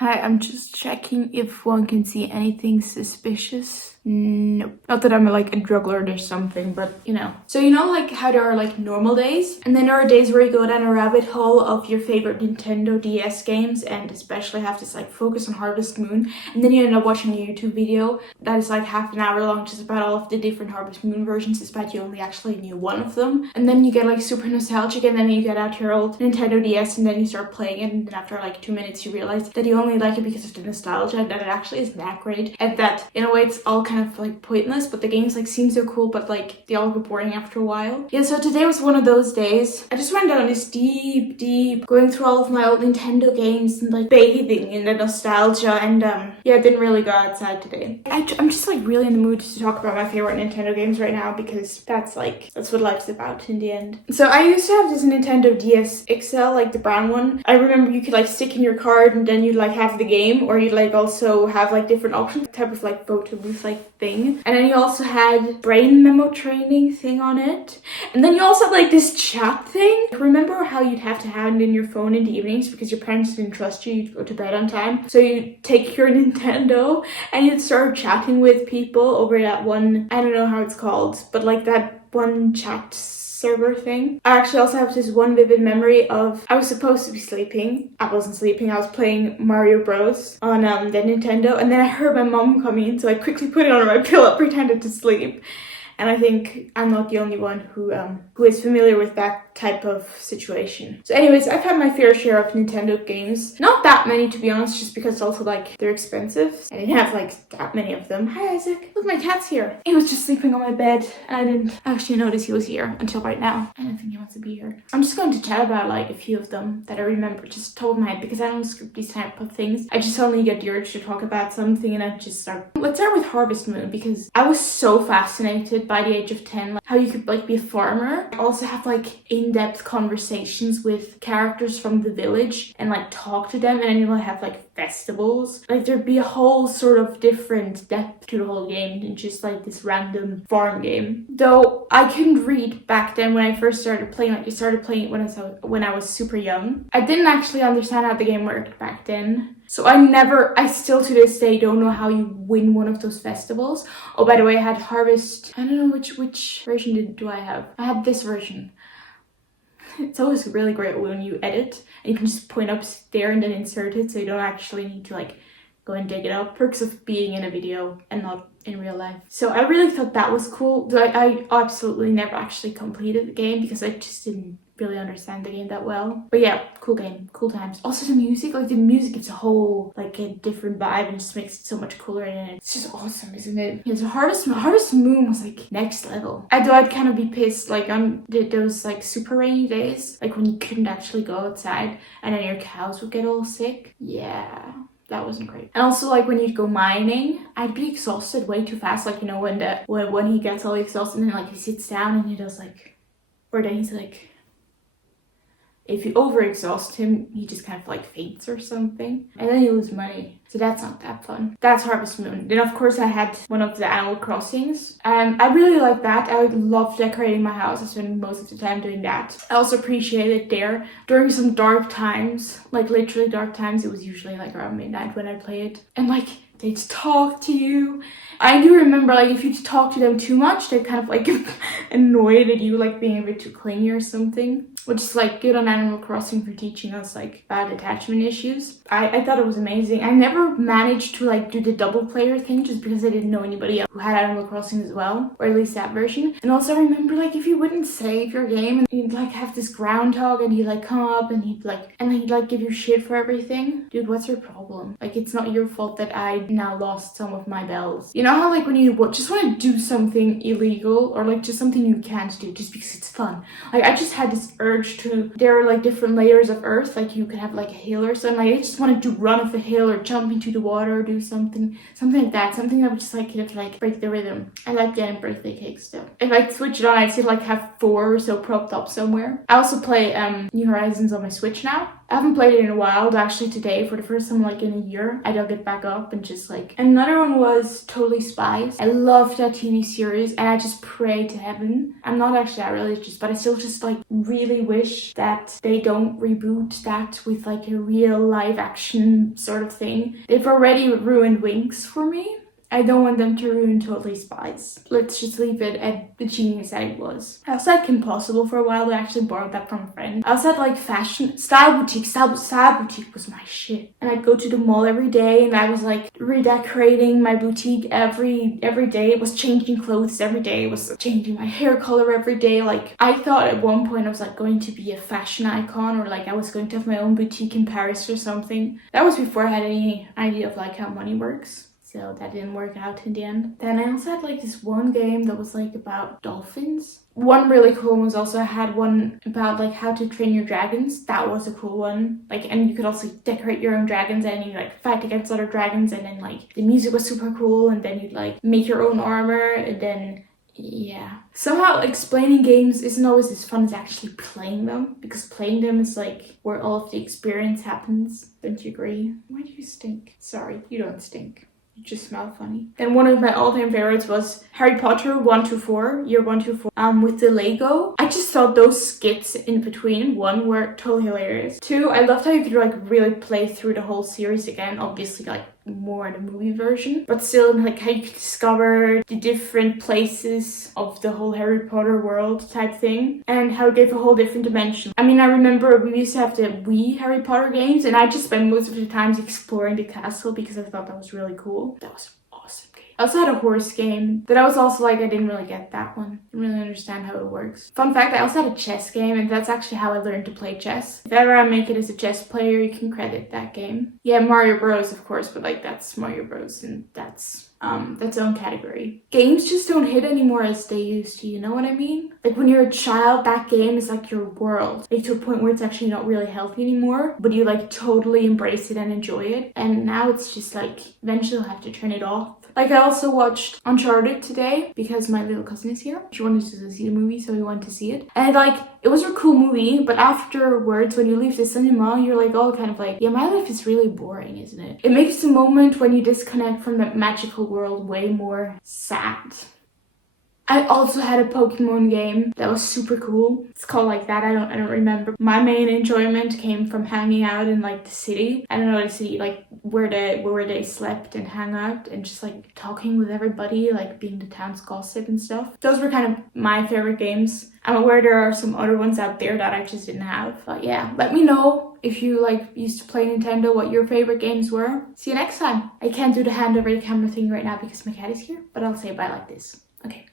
Hi, I'm just checking if one can see anything suspicious. Nope. Not that I'm like a drug lord or something, but you know. So you know like how there are like normal days? And then there are days where you go down a rabbit hole of your favorite Nintendo DS games and especially have to like focus on Harvest Moon. And then you end up watching a YouTube video that is like half an hour long just about all of the different Harvest Moon versions despite you only actually knew one of them. And then you get like super nostalgic and then you get out your old Nintendo DS and then you start playing it and then after like 2 minutes you realize that you only like it because of the nostalgia and that it actually isn't that great. And that in a way it's all kind of like pointless, but the games like seem so cool, but like they all get boring after a while. Yeah, so today was one of those days. I just went down this deep going through all of my old Nintendo games and like bathing in the nostalgia, and yeah, I didn't really go outside today. I'm just like really in the mood to talk about my favorite Nintendo games right now because that's what life's about in the end. So I used to have this Nintendo DS XL, like the brown one. I remember you could like stick in your card and then you'd like have the game, or you'd like also have like different options, type of like photo booth like thing. And then you also had brain memo training thing on it. And then you also had like this chat thing. Remember how you'd have to hand in your phone in the evenings because your parents didn't trust you, you'd go to bed on time. So you'd take your Nintendo and you'd start chatting with people over that one, I don't know how it's called, but like that one chat server thing. I actually also have this one vivid memory of I was supposed to be sleeping. I wasn't sleeping. I was playing Mario Bros on the Nintendo, and then I heard my mom coming in, so I quickly put it on my pillow, pretended to sleep. And I think I'm not the only one who is familiar with that type of situation. So anyways, I've had my fair share of Nintendo games. Not that many, to be honest, just because also like they're expensive. I didn't have like that many of them. Hi Isaac, look, my cat's here. He was just sleeping on my bed and I didn't actually notice he was here until right now. I don't think he wants to be here. I'm just going to chat about like a few of them that I remember just top of my head because I don't script these type of things. I just only get the urge to talk about something and I just start. Let's start with Harvest Moon because I was so fascinated by the age of 10, like how you could like be a farmer, also have like in-depth conversations with characters from the village and like talk to them, and then you'll have like festivals. Like there'd be a whole sort of different depth to the whole game than just like this random farm game. Though I couldn't read back then when I first started playing, like I started playing it when I was super young. I didn't actually understand how the game worked back then. So I still to this day don't know how you win one of those festivals. Oh, by the way, I had Harvest. I don't know which version do I have. I had this version. It's always really great when you edit and you can just point up there and then insert it, so you don't actually need to like go and dig it up. Perks of being in a video and not in real life. So I really thought that was cool. I absolutely never actually completed the game because I just didn't really understand the game that well. But yeah, cool game, cool times. Also the music, like the music gives a whole like a different vibe and just makes it so much cooler, and it's just awesome, isn't it? Yeah, so Harvest Moon was like next level. I'd kind of be pissed like on those like super rainy days, like when you couldn't actually go outside and then your cows would get all sick. Yeah, that wasn't great. And also like when you'd go mining, I'd be exhausted way too fast. Like, you know, when he gets all exhausted and then like he sits down and he does like, or then he's like, if you overexhaust him, he just kind of like faints or something. And then you lose money. So that's not that fun. That's Harvest Moon. Then of course I had one of the Animal Crossings. I really like that. I would love decorating my house. I spend most of the time doing that. I also appreciate it there. During some dark times, like literally dark times, it was usually like around midnight when I play it. And like they'd talk to you. I do remember like if you talk to them too much, they're kind of like annoyed at you like being a bit too clingy or something. Which is like good on Animal Crossing for teaching us like bad attachment issues. I thought it was amazing. I never managed to like do the double player thing just because I didn't know anybody else who had Animal Crossing as well, or at least that version. And also I remember like if you wouldn't save your game and you'd like have this groundhog and he'd like come up and he'd like give you shit for everything. Dude, what's your problem? Like it's not your fault that I now lost some of my bells. You know how like when you just want to do something illegal or like just something you can't do just because it's fun. Like I just had this urge to, there are like different layers of earth, like you can have like a hill or something. Like I just wanted to run off a hill or jump into the water or do something like that, something that would just like kind of like break the rhythm. I like getting birthday cakes still. If I switch it on, I'd still like have 4 or so propped up somewhere. I also play New Horizons on my Switch now. I haven't played it in a while, but actually today, for the first time like in a year, I dug it back up and just like... Another one was Totally Spies. I love that TV series and I just pray to heaven. I'm not actually that religious, but I still just like really wish that they don't reboot that with like a real live action sort of thing. They've already ruined Winx for me. I don't want them to ruin Totally Spies. Let's just leave it at the genius that it was. I also had Kim Possible for a while. I actually borrowed that from a friend. I also had like fashion, style boutique. Style boutique was my shit. And I'd go to the mall every day and I was like redecorating my boutique every day. It was changing clothes every day. It was changing my hair color every day. Like I thought at one point I was like going to be a fashion icon, or like I was going to have my own boutique in Paris or something. That was before I had any idea of like how money works. So that didn't work out in the end. Then I also had like this one game that was like about dolphins. One really cool one was also, I had one about like how to train your dragons. That was a cool one. Like, and you could also decorate your own dragons and you like fight against other dragons, and then like the music was super cool, and then you'd like make your own armor, and then yeah. Somehow explaining games isn't always as fun as actually playing them, because playing them is like where all of the experience happens. Don't you agree? Why do you stink? Sorry, you don't stink. You just smell funny. Then one of my all-time favorites was Harry Potter 1 to 4, year 1 to 4, with the Lego. I just thought those skits in between, one, were totally hilarious. Two, I loved how you could like really play through the whole series again, obviously like more in the movie version, but still like how you could discover the different places of the whole Harry Potter world type thing, and how it gave a whole different dimension. I mean, I remember we used to have the Wii Harry Potter games, and I just spent most of the times exploring the castle because I thought that was really cool. That was awesome. I also had a horse game that I was also like, I didn't really get that one. Didn't really understand how it works. Fun fact, I also had a chess game, and that's actually how I learned to play chess. If ever I make it as a chess player, you can credit that game. Yeah, Mario Bros, of course, but like that's Mario Bros, and that's its own category. Games just don't hit anymore as they used to, you know what I mean? Like when you're a child, that game is like your world. Like to a point where it's actually not really healthy anymore, but you like totally embrace it and enjoy it. And now it's just like, eventually I'll have to turn it off. Like I also watched Uncharted today because my little cousin is here. She wanted to see the movie, so we went to see it. And like, it was a cool movie, but afterwards when you leave the cinema, you're like all kind of like, yeah, my life is really boring, isn't it? It makes the moment when you disconnect from that magical world way more sad. I also had a Pokemon game that was super cool. It's called like that, I don't remember. My main enjoyment came from hanging out in like the city. I don't know, the city, like where they slept and hang out, and just like talking with everybody, like being the town's gossip and stuff. Those were kind of my favorite games. I'm aware there are some other ones out there that I just didn't have. But yeah, let me know if you like used to play Nintendo, what your favorite games were. See you next time. I can't do the hand over the camera thing right now because my cat is here, but I'll say bye like this. Okay.